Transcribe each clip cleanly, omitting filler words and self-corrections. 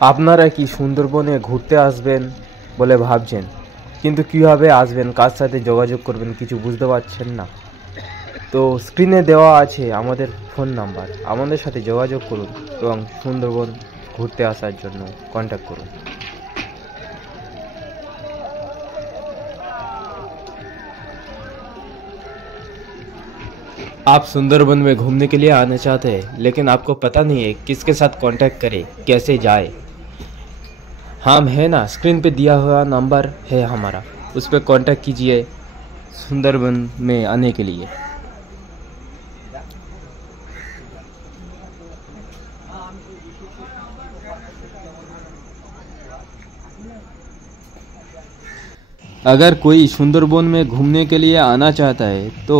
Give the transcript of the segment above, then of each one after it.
আপনারা কি সুন্দরবনে ঘুরতে আসবেন বলে ভাবছেন, কিন্তু কিভাবে আসবেন, কার সাথে যোগাযোগ করবেন কিছু বুঝতে পারছেন না? তো স্ক্রিনে দেওয়া আছে আমাদের ফোন নাম্বার, আমাদের সাথে যোগাযোগ করুন এবং সুন্দরবন ঘুরতে আসার জন্য কন্ট্যাক্ট করুন। आप सुंदरबन में घूमने के लिए आना चाहते हैं, लेकिन आपको पता नहीं है किसके साथ कांटेक्ट करें, कैसे जाए। हम है ना, स्क्रीन पे दिया हुआ नंबर है हमारा, उस पर कांटेक्ट कीजिए सुंदरबन में आने के लिए। अगर कोई सुंदरबन में घूमने के लिए आना चाहता है तो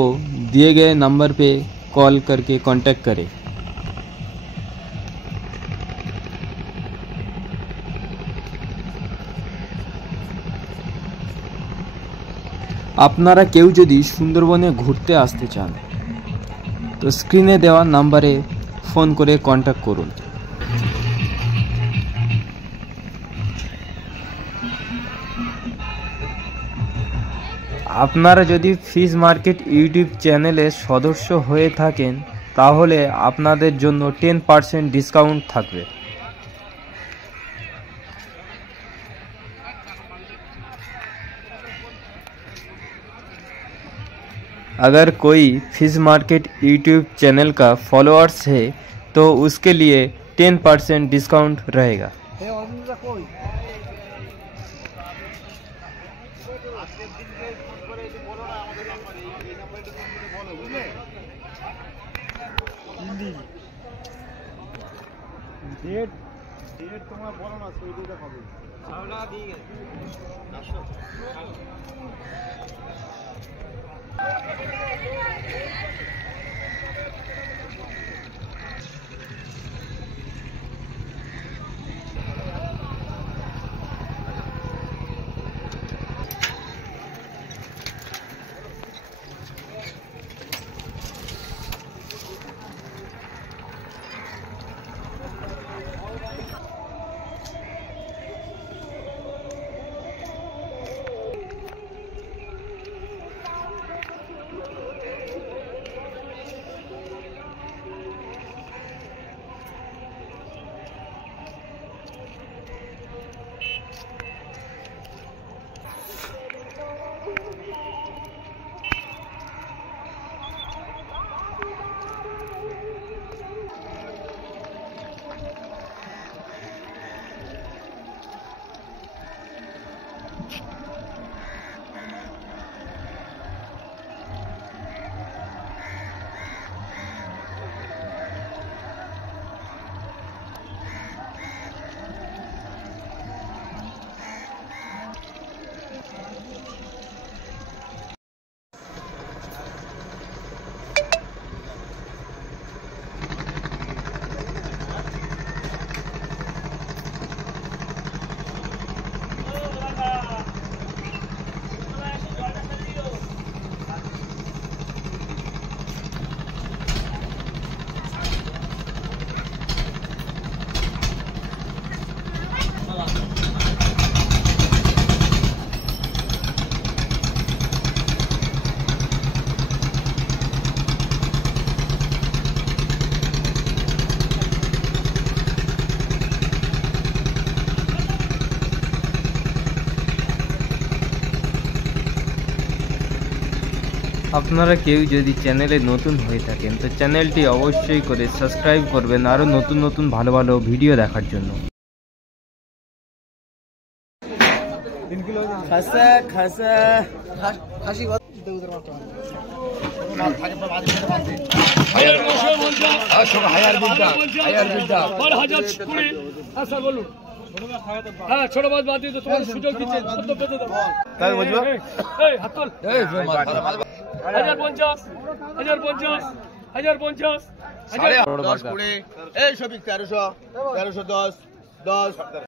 दिए गए नंबर पे कॉल करके कांटेक्ट करें। আপনারা কেউ যদি সুন্দরবনে ঘুরতে আসতে চান তো স্ক্রিনে দেওয়া নাম্বারে ফোন করে কন্ট্যাক্ট করুন। আপনারা যদি ফিশ মার্কেট ইউটিউব চ্যানেলের সদস্য হয়ে থাকেন তাহলে আপনাদের জন্য 10% डिस्काउंट থাকবে। अगर कोई फिश मार्केट यूट्यूब चैनल का फॉलोअर्स है तो उसके लिए 10% डिस्काउंट रहेगा। डेट डेट तुम्हारा बोलो ना सही डेट হবে সাওলা দিয়ে আসো আপনারা কেউ যদি চ্যানেলে নতুন হয়ে থাকেন তো চ্যানেলটি অবশ্যই করে সাবস্ক্রাইব করবেন আরও নতুন নতুন ভালো ভালো ভিডিও দেখার জন্য। খাসা খাসা খাসি হ্যাঁ ছোট মাছ বাদ দিয়ে তো তোমার সুযোগ দিচ্ছে কত পেতে দাও তাই বুঝবা এই হাত তোল এই 1050 1050 1050 10 20 এই সবিক 1300 1310 10